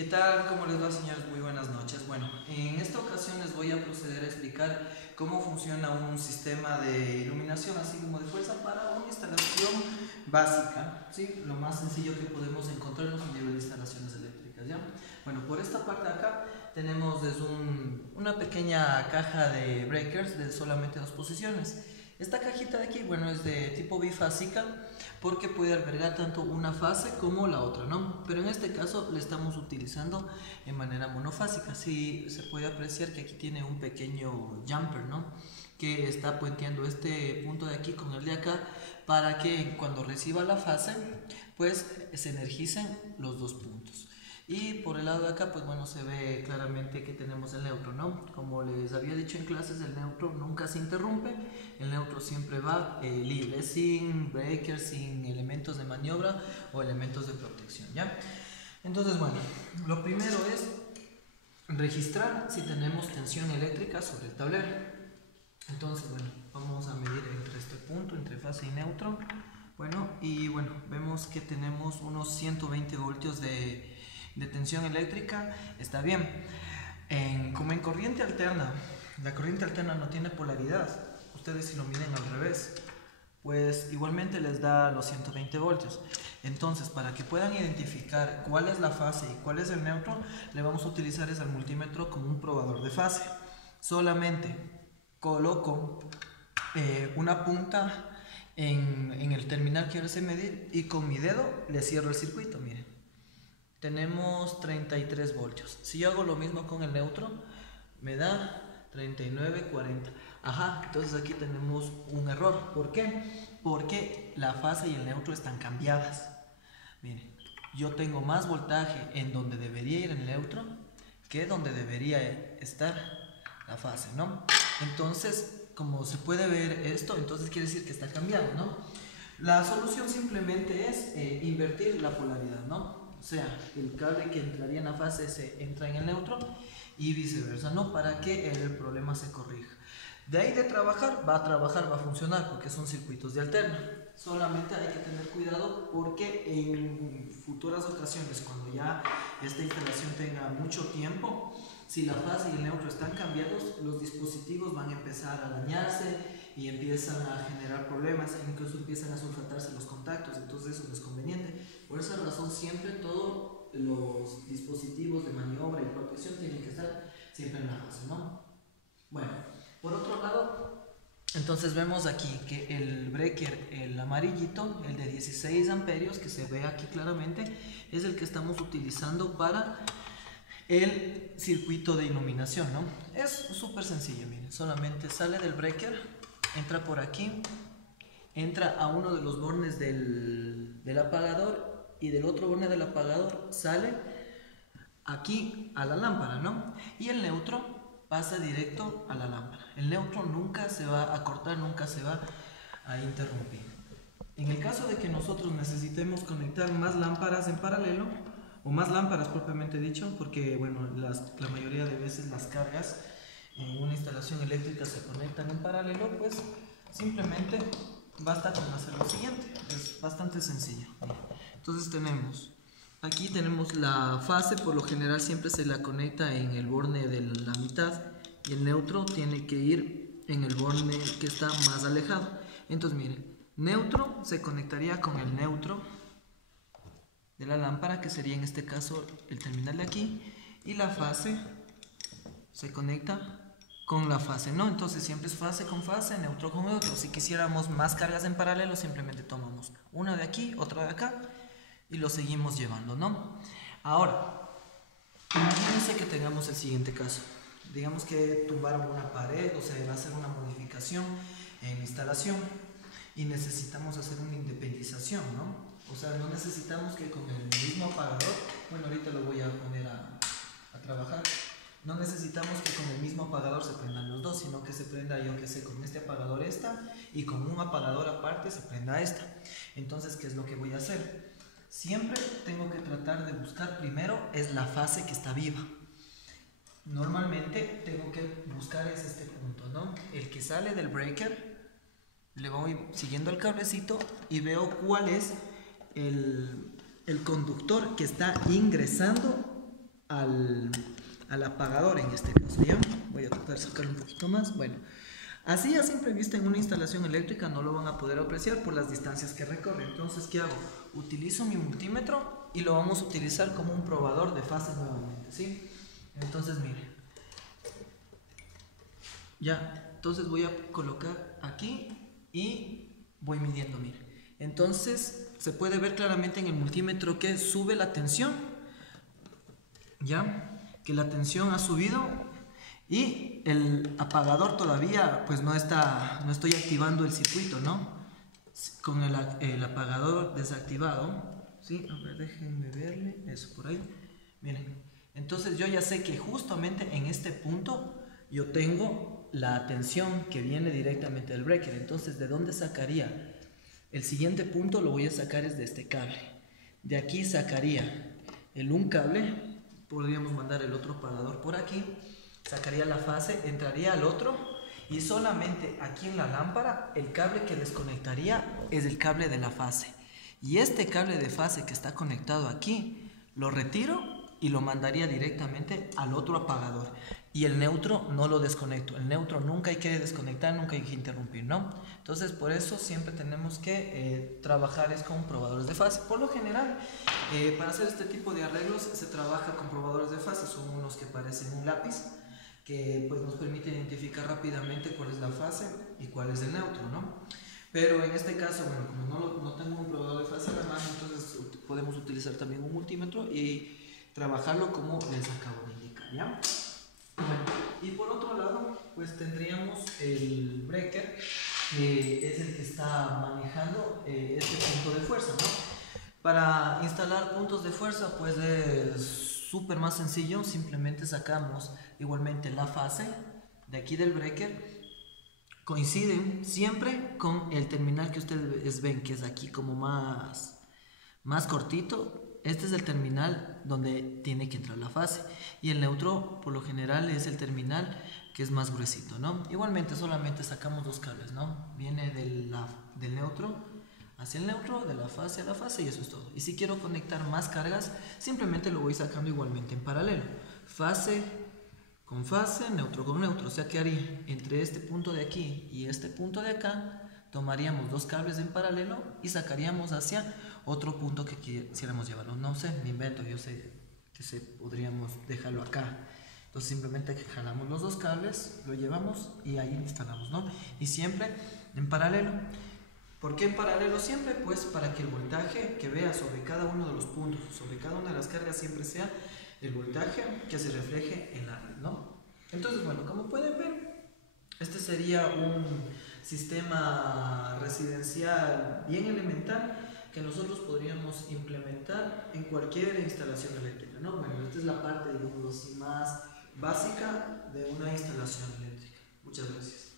¿Qué tal? ¿Cómo les va, señores? Muy buenas noches. Bueno, en esta ocasión les voy a proceder a explicar cómo funciona un sistema de iluminación, así como de fuerza, para una instalación básica, ¿sí? Lo más sencillo que podemos encontrarnos a nivel de instalaciones eléctricas, ¿ya? Bueno, por esta parte de acá tenemos desde una pequeña caja de breakers de solamente dos posiciones. Esta cajita de aquí, bueno, es de tipo bifásica porque puede albergar tanto una fase como la otra, ¿no? Pero en este caso le estamos utilizando en manera monofásica. Sí, se puede apreciar que aquí tiene un pequeño jumper, ¿no? Que está puenteando este punto de aquí con el de acá para que cuando reciba la fase, pues se energicen los dos puntos. Y por el lado de acá, pues bueno, se ve claramente que tenemos el neutro, ¿no? Como les había dicho en clases, el neutro nunca se interrumpe, el neutro siempre va libre, sin breakers, sin elementos de maniobra o elementos de protección, ¿ya? Entonces, bueno, lo primero es registrar si tenemos tensión eléctrica sobre el tablero. Entonces, bueno, vamos a medir entre este punto, entre fase y neutro. Bueno, y bueno, vemos que tenemos unos 120 voltios de tensión eléctrica. Está bien. Como en corriente alterna, la corriente alterna no tiene polaridad. Ustedes si lo miden al revés, pues igualmente les da los 120 voltios. Entonces, para que puedan identificar cuál es la fase y cuál es el neutro, le vamos a utilizar el multímetro como un probador de fase. Solamente coloco una punta en el terminal que deseo medir y con mi dedo le cierro el circuito. Miren, tenemos 33 voltios. Si yo hago lo mismo con el neutro, me da 39, 40. Ajá, entonces aquí tenemos un error. ¿Por qué? Porque la fase y el neutro están cambiadas. Miren, yo tengo más voltaje en donde debería ir el neutro que donde debería estar la fase, ¿no? Entonces, como se puede ver esto, entonces quiere decir que está cambiado, ¿no? La solución simplemente es invertir la polaridad, ¿no? O sea, el cable que entraría en la fase se entra en el neutro y viceversa, ¿no? Para que el problema se corrija. De ahí de trabajar, va a funcionar porque son circuitos de alterna. Solamente hay que tener cuidado porque en futuras ocasiones, cuando ya esta instalación tenga mucho tiempo, si la fase y el neutro están cambiados, los dispositivos van a empezar a dañarse y empiezan a generar problemas, incluso empiezan a sulfatarse los contactos, entonces eso no es conveniente. Por esa razón siempre todos los dispositivos de maniobra y protección tienen que estar siempre en la fase, ¿no? Bueno, por otro lado, entonces vemos aquí que el breaker, el amarillito, el de 16 amperios, que se ve aquí claramente, es el que estamos utilizando para el circuito de iluminación, ¿no? Es súper sencillo, miren, solamente sale del breaker, entra por aquí, entra a uno de los bornes del apagador y del otro borne del apagador sale aquí a la lámpara, ¿no? Y el neutro pasa directo a la lámpara. El neutro nunca se va a cortar, nunca se va a interrumpir. En el caso de que nosotros necesitemos conectar más lámparas en paralelo, o más lámparas propiamente dicho, porque bueno, la mayoría de veces las cargas en una instalación eléctrica se conectan en paralelo, pues simplemente basta con hacer lo siguiente. Es bastante sencillo. Entonces aquí tenemos la fase, por lo general siempre se la conecta en el borne de la mitad y el neutro tiene que ir en el borne que está más alejado. Entonces miren, neutro se conectaría con el neutro de la lámpara, que sería en este caso el terminal de aquí, y la fase se conecta con la fase, ¿no? Entonces siempre es fase con fase, neutro con neutro. Si quisiéramos más cargas en paralelo, simplemente tomamos una de aquí, otra de acá y lo seguimos llevando, ¿no? Ahora, imagínense que tengamos el siguiente caso. Digamos que tumbaron una pared, o sea, va a hacer una modificación en la instalación y necesitamos hacer una independización, ¿no? O sea, no necesitamos que con el mismo apagador, bueno, ahorita lo voy a poner a trabajar, no necesitamos que con el mismo apagador se prendan los dos, sino que se prenda, yo que sé, con este apagador esta y con un apagador aparte se prenda esta. Entonces, ¿qué es lo que voy a hacer? Siempre tengo que tratar de buscar primero es la fase que está viva. Normalmente tengo que buscar este punto, ¿no? El que sale del breaker, le voy siguiendo el cablecito y veo cuál es el conductor que está ingresando al apagador en este caso. ¿Ya? Voy a tratar de sacar un poquito más. Bueno, así a simple vista en una instalación eléctrica no lo van a poder apreciar por las distancias que recorre. Entonces, ¿qué hago? Utilizo mi multímetro y lo vamos a utilizar como un probador de fase nuevamente, ¿sí? Entonces, mire. Ya, entonces voy a colocar aquí y voy midiendo, mire. Entonces, se puede ver claramente en el multímetro que sube la tensión, ya, que la tensión ha subido y el apagador todavía, pues no estoy activando el circuito, ¿no? Con el apagador desactivado, ¿sí? A ver, déjenme verle, eso por ahí, miren. Entonces yo ya sé que justamente en este punto yo tengo la tensión que viene directamente del breaker. Entonces, ¿de dónde sacaría? El siguiente punto lo voy a sacar es de este cable. De aquí sacaría un cable, podríamos mandar el otro apagador por aquí, sacaría la fase, entraría al otro y solamente aquí en la lámpara el cable que desconectaría es el cable de la fase. Y este cable de fase que está conectado aquí, lo retiro y lo mandaría directamente al otro apagador. Y el neutro no lo desconecto. El neutro nunca hay que desconectar, nunca hay que interrumpir, ¿no? Entonces, por eso siempre tenemos que trabajar es con probadores de fase. Por lo general, para hacer este tipo de arreglos se trabaja con probadores de fase. Son unos que parecen un lápiz, que pues nos permite identificar rápidamente cuál es la fase y cuál es el neutro, ¿no? Pero en este caso, bueno, como no tengo un probador de fase a la mano, entonces podemos utilizar también un multímetro y trabajarlo como les acabo de indicar, ¿ya? Bueno, y por otro lado, pues tendríamos el breaker, que es el que está manejando este punto de fuerza, ¿no? Para instalar puntos de fuerza, pues es súper más sencillo. Simplemente sacamos igualmente la fase de aquí del breaker, coinciden siempre con el terminal que ustedes ven, que es aquí como más cortito. Este es el terminal donde tiene que entrar la fase, y el neutro por lo general es el terminal que es más gruesito, ¿no? Igualmente solamente sacamos dos cables, ¿no? Viene del neutro hacia el neutro, de la fase a la fase, y eso es todo. Y si quiero conectar más cargas, simplemente lo voy sacando igualmente en paralelo, fase con fase, neutro con neutro. O sea que haría entre este punto de aquí y este punto de acá, tomaríamos dos cables en paralelo y sacaríamos hacia otro punto que quisiéramos llevarlo. No sé, me invento, yo sé que podríamos dejarlo acá. Entonces simplemente jalamos los dos cables, lo llevamos y ahí instalamos, ¿no? Y siempre en paralelo. ¿Por qué en paralelo siempre? Pues para que el voltaje que vea sobre cada uno de los puntos, sobre cada una de las cargas, siempre sea el voltaje que se refleje en la red, ¿no? Entonces, bueno, como pueden ver, este sería un sistema residencial bien elemental que nosotros podríamos implementar en cualquier instalación eléctrica, ¿no? Bueno, esta es la parte, digamos así, más básica de una instalación eléctrica. Muchas gracias.